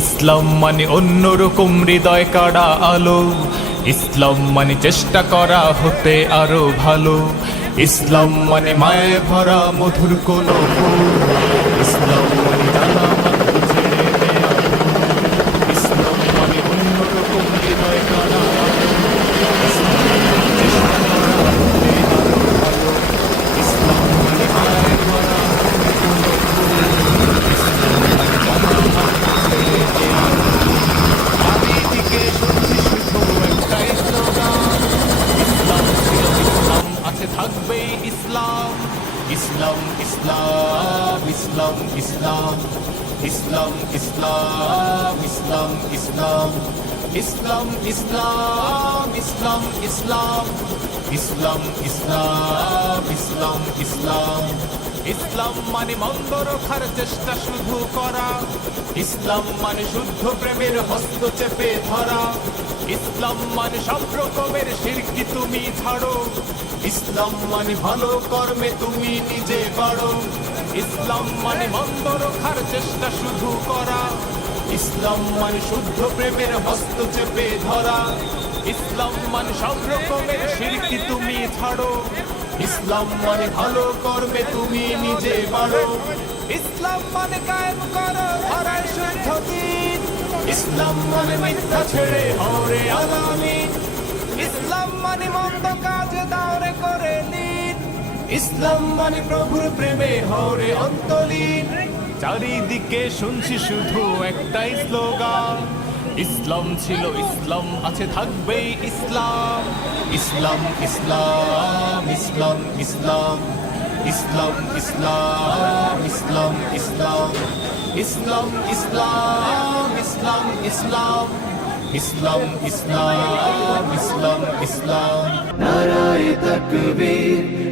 ইসলাম মানে অন্যরকম হৃদয় কাড়া আলো। ইসলাম মানে চেষ্টা করা হতে আরও ভালো। ইসলাম মানে মায়ে ভরা মধুর কোনো ইসলাম মানে জানা মাত্র ছেড়ে দেয়া ভুল। ইসলাম মানে অন্যরকম হৃদয় কাড়া আলো ইসলাম মানে চেষ্টা করা হতে আরও ভালো ইসলাম মানে মায়ে ভরা মধুর কোন ফুল ইসলাম মানে জানা মাত্র ছেড়ে দেয়া ভুল। চারিদিকে শুনছি শুধু একটাই স্লোগান ইসলাম ছিল ইসলাম আছে থাকবেই ইসলাম ইসলাম ইসলাম ইসলাম ইসলাম ইসলাম ইসলাম ইসলাম ইসলাম ইসলাম ইসলাম ইসলাম ইসলাম ইসলাম ইসলাম ইসলাম ইসলাম মানে মন্দ রক্ষার চেষ্টা শুধু করা ইসলাম মানে শুদ্ধ প্রেমের হস্ত চেপে ধরা ইসলাম মানে সব রকমের শিরকি তুমি ছাড়ো ইসলাম মানে ভালো কর্মে তুমি নিজে বাড়ো ইসলাম মানে মন্দ রক্ষার চেষ্টা শুধু করা। ইসলাম মানে শুদ্ধ প্রেমের হস্ত চেপে ধরা। ইসলাম মানে সব রকমের শিরকি তুমি ছাড়ো। ইসলাম মানে ভালো কর্মে তুমি নিজে বাড়ো। ইসলাম মানে কায়েম করো, ধরার শুদ্ধ দিন। ইসলাম মানে মিথ্যা ছেড়ে হরে আলামিন ইসলাম মানে মন্দ কাজে দাওরে করে দিন ইসলাম মানে প্রভুর প্রেমে হরে অন্তলীন চারিদিকে শুনছি শুধু একটাই স্লোগান ইসলাম ছিল ইসলাম আছে থাকবে ইসলাম ইসলাম ইসলাম ইসলাম ইসলাম ইসলাম ইসলাম ইসলাম ইসলাম ইসলাম ইসলাম ইসলাম ইসলাম ইসলাম ইসলাম ইসলাম ইসলাম নারায় তকবীর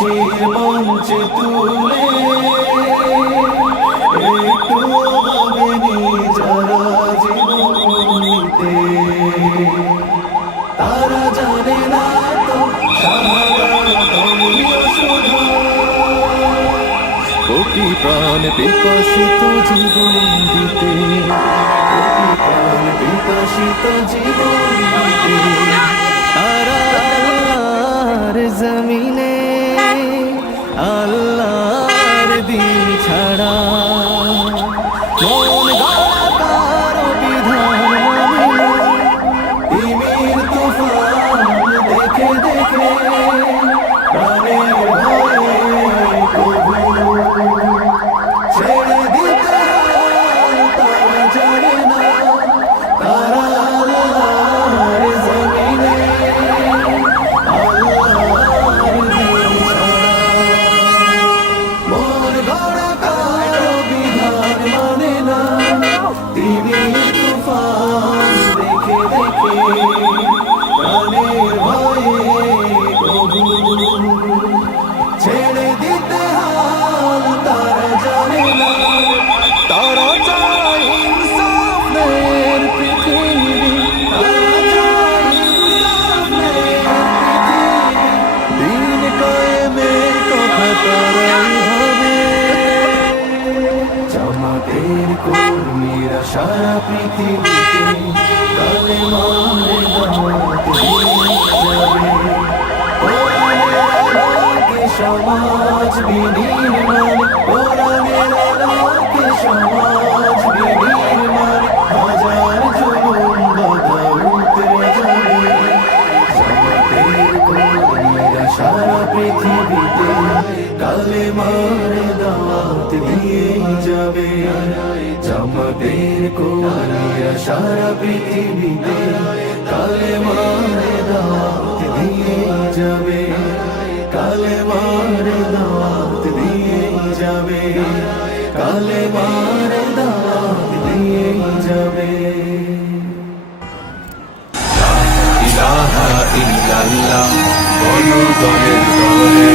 ফাঁসির মঞ্চে তুলে একটু ভাবেনি যারা জীবনতে। তারা জানে না তো কোটি প্রাণ বিকশিত জীবন দিতে কোটি প্রাণ বিকশিত জীবন দিতে তারা জমিনে আল্লাহর দিন ছাড়া কথা তারাই ভাবে জামাতের কর্মীরা সারা পৃথিবীতে কালে মারে সমাজ বিনির্মাণ কোরআনের আলোকে সমাজ কালে মারে দাওয়াত দিয়ে যাবে। জামাতের কর্মীরা সারা পৃথিবীতে কালে মারে দাওয়াত দিয়ে যাবে। কালে মারে দাওয়াত দিয়ে যাবে। কালে মারে দাওয়াত দিয়ে যাবে। ইলাহা ইল্লাল্লাহ, বলো দলে দলে।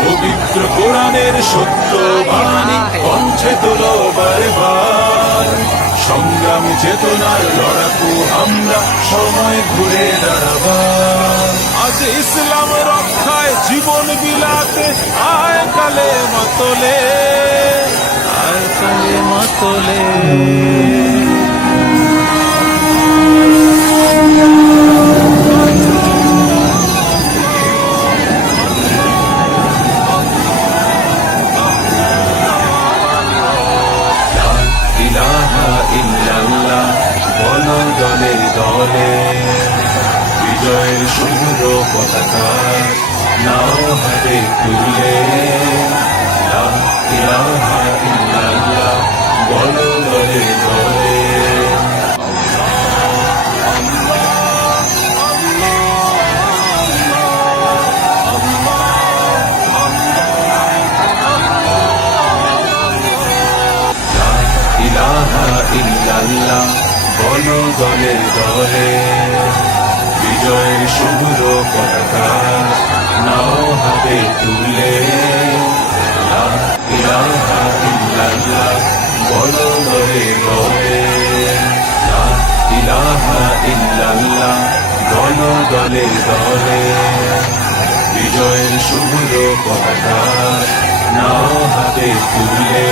পবিত্র কোরআনের সত্য বাণী কণ্ঠে তোলো বারবার। সংগ্রাম চেতনার লড়াকু আমরা সময় ঘুরে দাঁড়াবার। আজ ইসলাম রক্ষায় জীবন বিলাতে আয় কালে মতলে। মাতলে বলো দলে দলে বিজয়ের সুন্দর পতাকা নাও হাতে তুলে। ইল্লাল্লাহ বলো দলে দলে বিজয়ের সুন্দর পতাকা নাও হাতে তুলে ইলাহা ইল্লাল্লাহ বলো দলে লা ইলাহা ইল্লাল্লাহ বলো দলে দলে বিজয়ের সুন্দর পতাকা নাও হাতে তুলে।